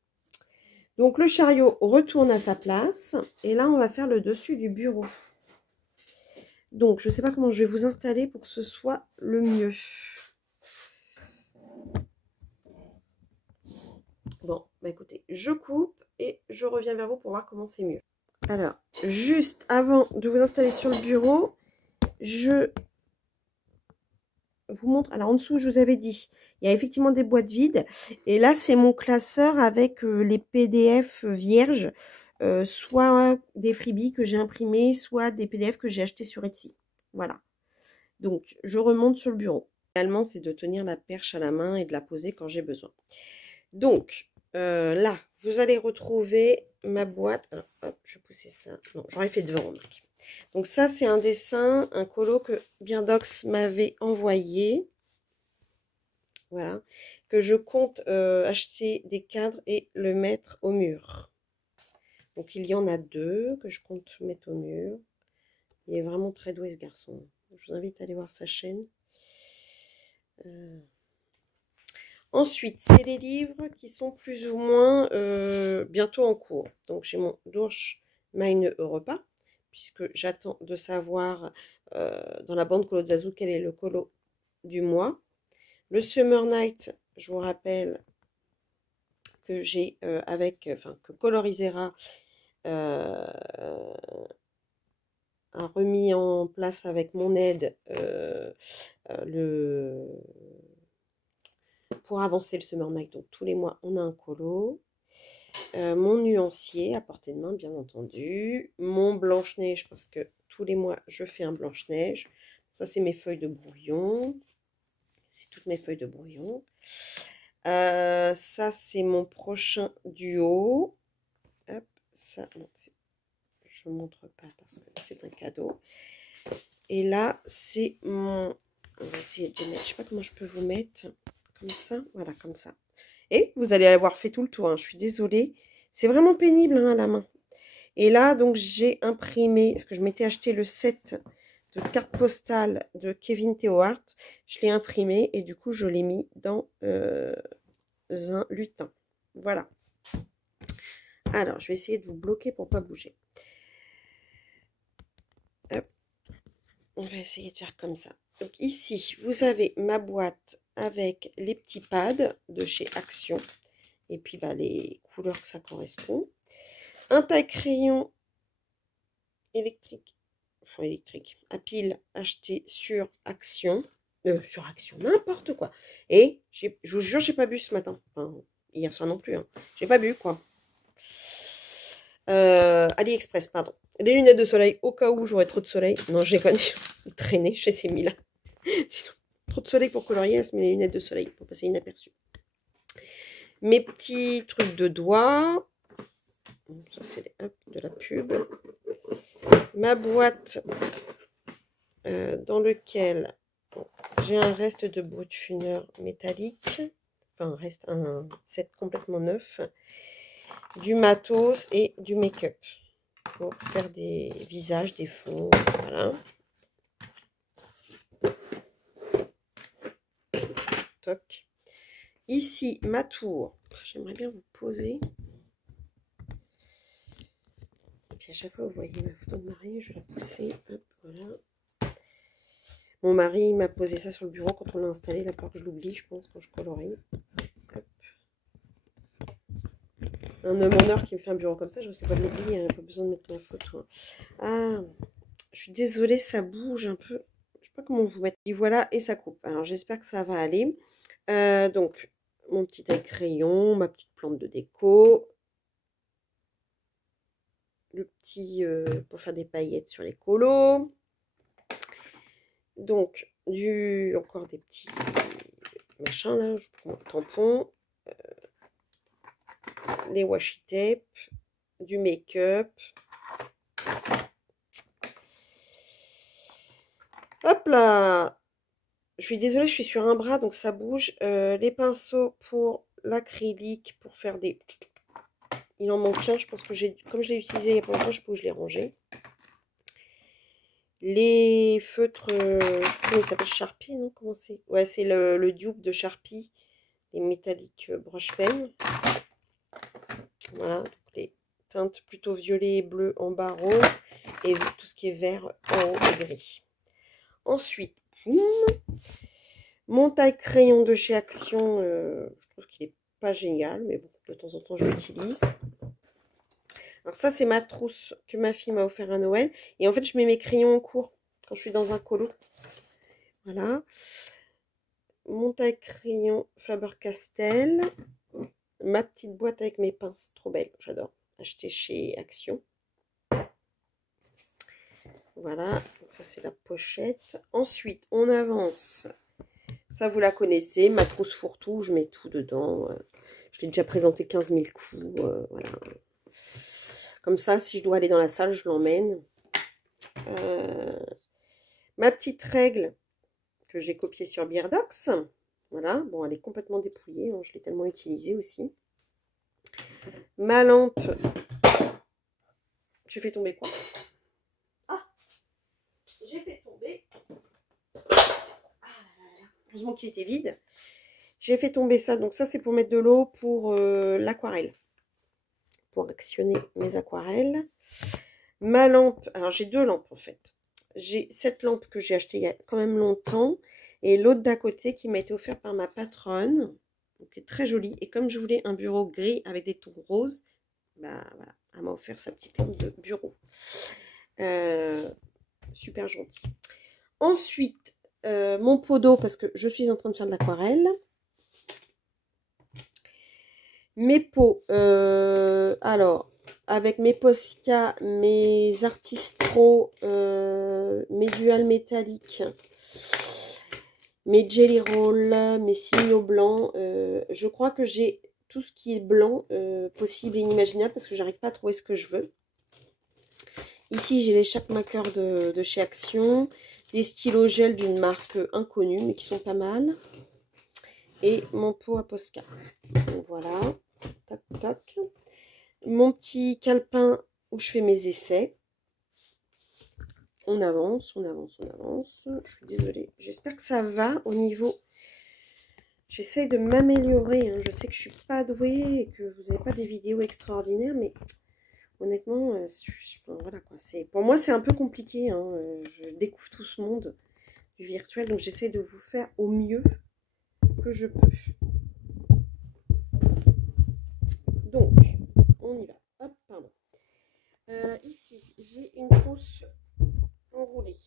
Donc le chariot retourne à sa place. Et là, on va faire le dessus du bureau. Donc, je ne sais pas comment je vais vous installer pour que ce soit le mieux. Bon, bah écoutez, je coupe et je reviens vers vous pour voir comment c'est mieux. Alors, juste avant de vous installer sur le bureau, je vous montre. Alors, en dessous, je vous avais dit, Il y a effectivement des boîtes vides. Et là, c'est mon classeur avec les PDF vierges, soit des freebies que j'ai imprimés, soit des PDF que j'ai achetés sur Etsy. Voilà. Donc, je remonte sur le bureau. L'idéalement, c'est de tenir la perche à la main et de la poser quand j'ai besoin. Donc, là, vous allez retrouver ma boîte. Alors, hop, je vais pousser ça. Non, j'aurais fait devant, remarque. Donc ça, c'est un dessin, un colo que Birdox m'avait envoyé. Voilà. Que je compte acheter des cadres et le mettre au mur. Donc il y en a 2 que je compte mettre au mur. Il est vraiment très doué ce garçon. Je vous invite à aller voir sa chaîne. Ensuite, c'est les livres qui sont plus ou moins bientôt en cours. Donc j'ai mon Durch meine Europa, puisque j'attends de savoir dans la bande Colo Zazu quel est le colo du mois. Le Summer Night, je vous rappelle que j'ai que Colorisera a remis en place avec mon aide pour avancer le Summer Night. Donc tous les mois, on a un colo. Mon nuancier à portée de main, bien entendu. Mon Blanche-Neige, parce que tous les mois, je fais un Blanche-Neige. Ça, c'est mes feuilles de brouillon. C'est toutes mes feuilles de brouillon. Ça, c'est mon prochain duo. Hop, ça, non, je ne montre pas parce que c'est un cadeau. Et là, c'est mon... On va essayer de mettre... Je ne sais pas comment je peux vous mettre. Comme ça, voilà, comme ça. Et vous allez avoir fait tout le tour, hein. Je suis désolée. C'est vraiment pénible hein, à la main. Et là, donc, j'ai imprimé, parce que je m'étais acheté le set de cartes postales de Kevin Theohart. Je l'ai imprimé et du coup, je l'ai mis dans un lutin. Voilà. Alors, je vais essayer de vous bloquer pour ne pas bouger. Hop. On va essayer de faire comme ça. Donc ici, vous avez ma boîte avec les petits pads de chez Action. Et puis bah, les couleurs que ça correspond. Un taille-crayon électrique, enfin électrique, à pile acheté sur Action. N'importe quoi. Et je vous jure, j'ai pas bu ce matin. Enfin, hier soir non plus. Hein. J'ai pas bu, quoi. AliExpress, pardon. Les lunettes de soleil, au cas où j'aurais trop de soleil. Non, j'ai connu traîner chez ces là. Sinon, trop de soleil pour colorier, elle se met les lunettes de soleil pour passer inaperçu. Mes petits trucs de doigts. Ça, c'est de la pub. Ma boîte dans lequel j'ai un reste de brut-funeur métallique. Enfin, un set complètement neuf. Du matos et du make-up. Pour faire des visages, des fonds. Voilà. Toc. Ici, ma tour. J'aimerais bien vous poser. Et puis à chaque fois, vous voyez ma photo de mariée, je vais la pousser. Hop, voilà. Mon mari m'a posé ça sur le bureau quand on l'a installé. Il a peur que je l'oublie, je pense, quand je colorie. Hop. Un homme en or qui me fait un bureau comme ça, je risque pas de l'oublier. Il n'y a pas besoin de mettre ma photo. Ah, je suis désolée, ça bouge un peu. Je sais pas comment vous mettre. Et voilà, et ça coupe. Alors j'espère que ça va aller. Donc, mon petit taille-crayon, ma petite plante de déco. Le petit pour faire des paillettes sur les colos. Donc, encore des petits machins là, je prends un tampon, les washi tape, du make-up. Hop là! Je suis désolée, je suis sur un bras donc ça bouge. Les pinceaux pour l'acrylique pour faire des... Il en manque un, je pense que comme je l'ai utilisé il y a pas longtemps, je peux je l'ai rangé. Les feutres, je sais pas comment il s'appelle, Sharpie, non? Comment c'est? Ouais, c'est le dupe de Sharpie, les métalliques brush pen. Voilà, donc les teintes plutôt violet et bleu en bas, rose, et tout ce qui est vert en haut et gris. Ensuite, mon taille-crayon de chez Action, je trouve qu'il n'est pas génial, mais bon, de temps en temps je l'utilise. Alors ça, c'est ma trousse que ma fille m'a offert à Noël. Et en fait, je mets mes crayons en cours quand je suis dans un colo. Voilà. mon taille-crayon Faber-Castell. Ma petite boîte avec mes pinces, trop belle, j'adore. Acheté chez Action. Voilà, donc ça c'est la pochette. Ensuite, on avance. Ça, vous la connaissez, ma trousse fourre-tout, je mets tout dedans. Je l'ai déjà présenté 15 000 coups. Voilà. Comme ça, si je dois aller dans la salle, je l'emmène. Ma petite règle que j'ai copiée sur Beardox. Voilà, bon, elle est complètement dépouillée, hein, je l'ai tellement utilisée aussi. Ma lampe. J'ai fait tomber quoi? Ah, j'ai fait tomber. Heureusement qu'il était vide. J'ai fait tomber ça. Donc ça, c'est pour mettre de l'eau pour l'aquarelle. Pour actionner mes aquarelles. Ma lampe. Alors, j'ai deux lampes en fait. J'ai cette lampe que j'ai achetée il y a quand même longtemps. Et l'autre d'à côté qui m'a été offerte par ma patronne. Donc, elle est très jolie. Et comme je voulais un bureau gris avec des tons roses, bah voilà, elle m'a offert sa petite lampe de bureau. Super gentil. Ensuite, mon pot d'eau, parce que je suis en train de faire de l'aquarelle. Mes pots, alors, avec mes Posca, mes Artistro, mes Dual métalliques, mes Jelly Roll, mes signaux blancs, je crois que j'ai tout ce qui est blanc possible et inimaginable parce que j'arrive pas à trouver ce que je veux. Ici, j'ai les Chapmaker de chez Action, des stylos gel d'une marque inconnue mais qui sont pas mal. Et mon pot à Posca. Donc voilà, tac tac. Mon petit calepin où je fais mes essais. On avance, on avance, on avance. Je suis désolée. J'espère que ça va au niveau. J'essaye de m'améliorer. Hein. Je sais que je suis pas douée et que vous n'avez pas des vidéos extraordinaires, mais honnêtement, voilà quoi. Pour moi, c'est un peu compliqué. Hein. Je découvre tout ce monde du virtuel, donc j'essaie de vous faire au mieux que je peux. Donc, on y va. Hop, pardon. Ici, j'ai une trousse enroulée.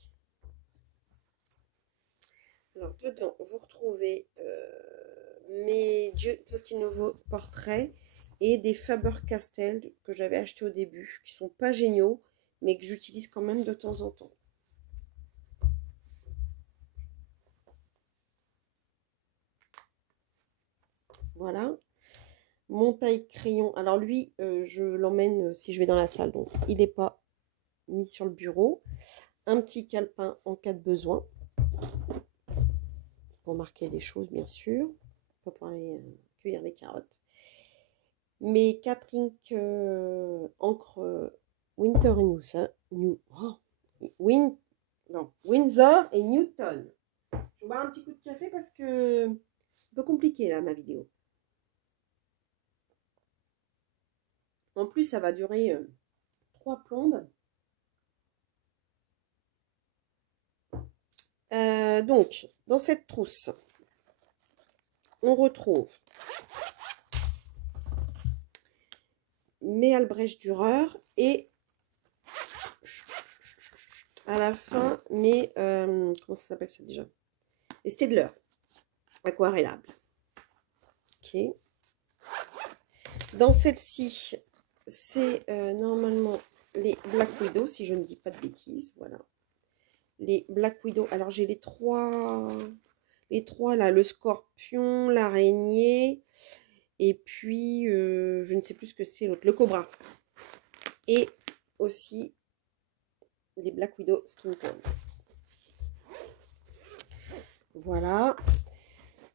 Alors, dedans, vous retrouvez mes Giotto Stinovo portraits et des Faber-Castell que j'avais acheté au début, qui sont pas géniaux, mais que j'utilise quand même de temps en temps. Voilà. Mon taille-crayon, alors lui, je l'emmène si je vais dans la salle, donc il n'est pas mis sur le bureau. Un petit calepin en cas de besoin, pour marquer des choses, bien sûr, pas pour aller cueillir des carottes. Mes 4 inks encre Winter Windsor et Newton. Je vais boire un petit coup de café parce que c'est un peu compliqué là ma vidéo. En plus, ça va durer 3 plombes. Donc, dans cette trousse, on retrouve mes Albrecht Dürer et à la fin mes comment ça s'appelle ça déjà? Les Staedtler aquarellables. Ok. Dans celle-ci, c'est normalement les Black Widow, si je ne dis pas de bêtises. Voilà. Les Black Widow. Alors, j'ai les trois là, le scorpion, l'araignée, et puis, je ne sais plus ce que c'est l'autre, le cobra. Et aussi, les Black Widow Skin Tone. Voilà.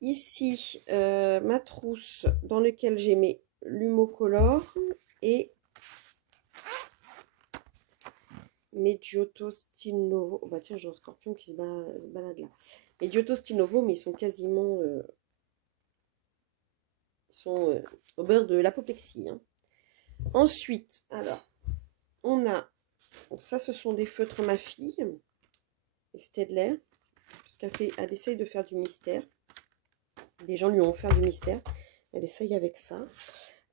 Ici, ma trousse dans laquelle j'ai mes Lumocolor et mes Giotto Stinovo. Oh bah tiens, j'ai un scorpion qui se balade là. Mes Giotto Stinovo, mais ils sont quasiment au beurre de l'apoplexie. Hein. Ensuite, alors, on a, donc ça ce sont des feutres ma fille, Staedtler, parce qu'elle essaye de faire du mystère. Des gens lui ont offert du mystère. Elle essaye avec ça.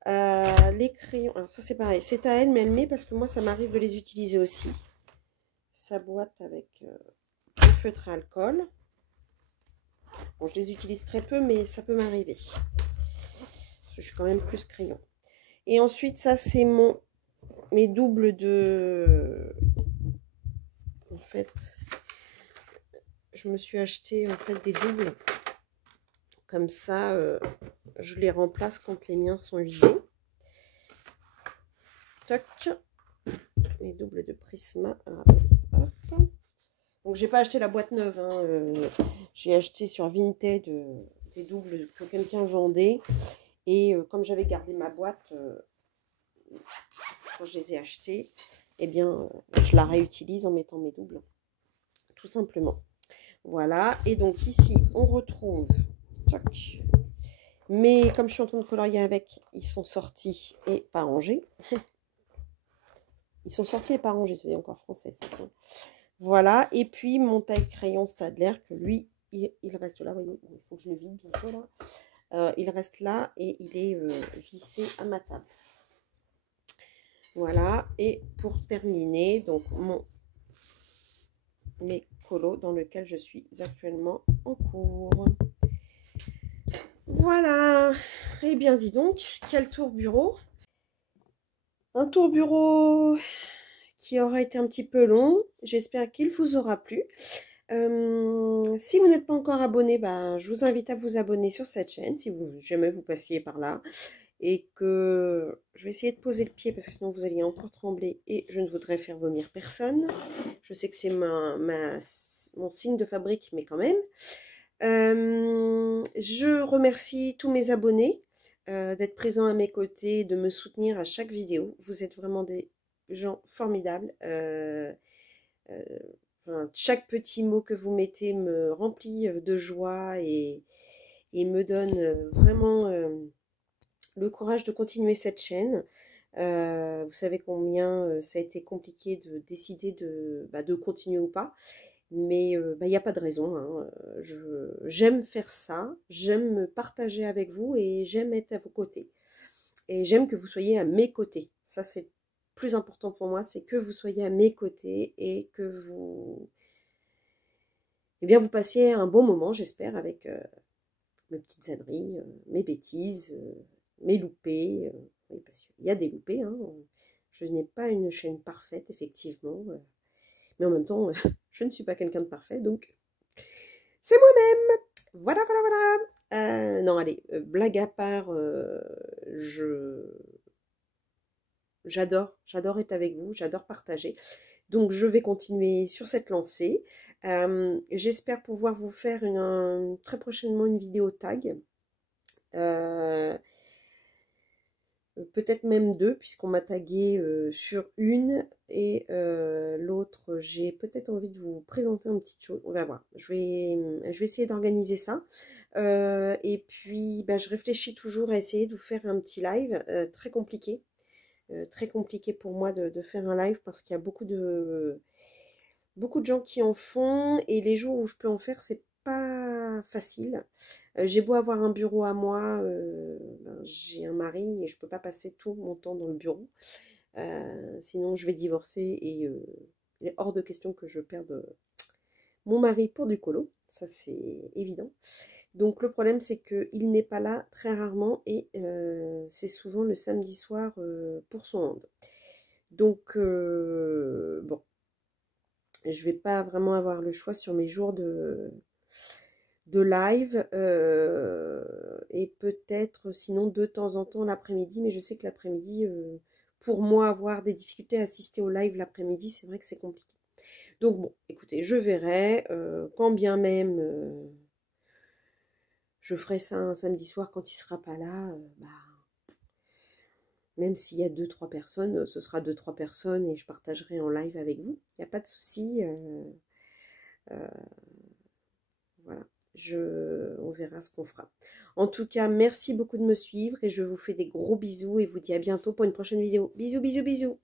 Les crayons, alors ça c'est pareil, c'est à elle, mais elle met parce que moi ça m'arrive de les utiliser aussi. Sa boîte avec un feutre à alcool. Bon, je les utilise très peu, mais ça peut m'arriver. Parce que je suis quand même plus crayon. Et ensuite, ça, c'est mes doubles de... En fait, je me suis acheté en fait des doubles. Comme ça, je les remplace quand les miens sont usés. Toc. Les doubles de Prisma. Alors, hop. Donc, j'ai pas acheté la boîte neuve. Hein, j'ai acheté sur Vinted des doubles que quelqu'un vendait. Et comme j'avais gardé ma boîte quand je les ai achetés, eh bien, je la réutilise en mettant mes doubles. Tout simplement. Voilà. Et donc, ici, on retrouve... Toc. Mais comme je suis en train de colorier avec, ils sont sortis et pas rangés. Ils sont sortis et pas rangés, c'est encore français. Ça, voilà, et puis mon taille-crayon Staedtler, que lui, il reste là, voyez, il faut que je le vide bientôt là. Il reste là et il est vissé à ma table. Voilà, et pour terminer, donc mes colos dans lequel je suis actuellement en cours. Voilà, et bien dis donc, quel tour bureau. Un tour bureau qui aura été un petit peu long, j'espère qu'il vous aura plu. Si vous n'êtes pas encore abonné, bah, je vous invite à vous abonner sur cette chaîne si vous jamais vous passiez par là. Et que je vais essayer de poser le pied parce que sinon vous alliez encore trembler et je ne voudrais faire vomir personne. Je sais que c'est mon signe de fabrique, mais quand même. Je remercie tous mes abonnés d'être présents à mes côtés, de me soutenir à chaque vidéo. Vous êtes vraiment des gens formidables. Enfin, chaque petit mot que vous mettez me remplit de joie et me donne vraiment le courage de continuer cette chaîne. Vous savez combien ça a été compliqué de décider de continuer ou pas. Mais il n'y a pas de raison. Hein. J'aime faire ça, j'aime me partager avec vous et j'aime être à vos côtés. Et j'aime que vous soyez à mes côtés. Ça, c'est le plus important pour moi, c'est que vous soyez à mes côtés et que vous, eh bien, vous passiez un bon moment, j'espère, avec mes petites âneries, mes bêtises, mes loupés. Oui, parce qu'il y a des loupés. Hein. Je n'ai pas une chaîne parfaite, effectivement. Mais en même temps, je ne suis pas quelqu'un de parfait, donc c'est moi-même. Voilà, voilà, voilà. Non, allez, blague à part, j'adore être avec vous, j'adore partager. Donc, je vais continuer sur cette lancée. J'espère pouvoir vous faire très prochainement une vidéo tag. Peut-être même deux, puisqu'on m'a tagué sur une et l'autre, j'ai peut-être envie de vous présenter une petite chose. On va voir. Je vais essayer d'organiser ça. Et puis, bah, je réfléchis toujours à essayer de vous faire un petit live très compliqué. Très compliqué pour moi de faire un live parce qu'il y a beaucoup de gens qui en font et les jours où je peux en faire, c'est pas facile. J'ai beau avoir un bureau à moi, ben, j'ai un mari et je peux pas passer tout mon temps dans le bureau. Sinon, je vais divorcer et il est hors de question que je perde mon mari pour du colo. Ça, c'est évident. Donc, le problème, c'est qu'il n'est pas là très rarement et c'est souvent le samedi soir pour son hand. Donc, bon, je vais pas vraiment avoir le choix sur mes jours de live et peut-être sinon de temps en temps l'après-midi, mais je sais que l'après-midi, pour moi, avoir des difficultés à assister au live l'après-midi, c'est vrai que c'est compliqué. Donc bon, écoutez, je verrai, quand bien même je ferai ça un samedi soir quand il sera pas là, bah, même s'il y a 2-3 personnes, ce sera 2-3 personnes et je partagerai en live avec vous, il n'y a pas de souci. Voilà, on verra ce qu'on fera. En tout cas, merci beaucoup de me suivre et je vous fais des gros bisous et vous dis à bientôt pour une prochaine vidéo. Bisous, bisous, bisous.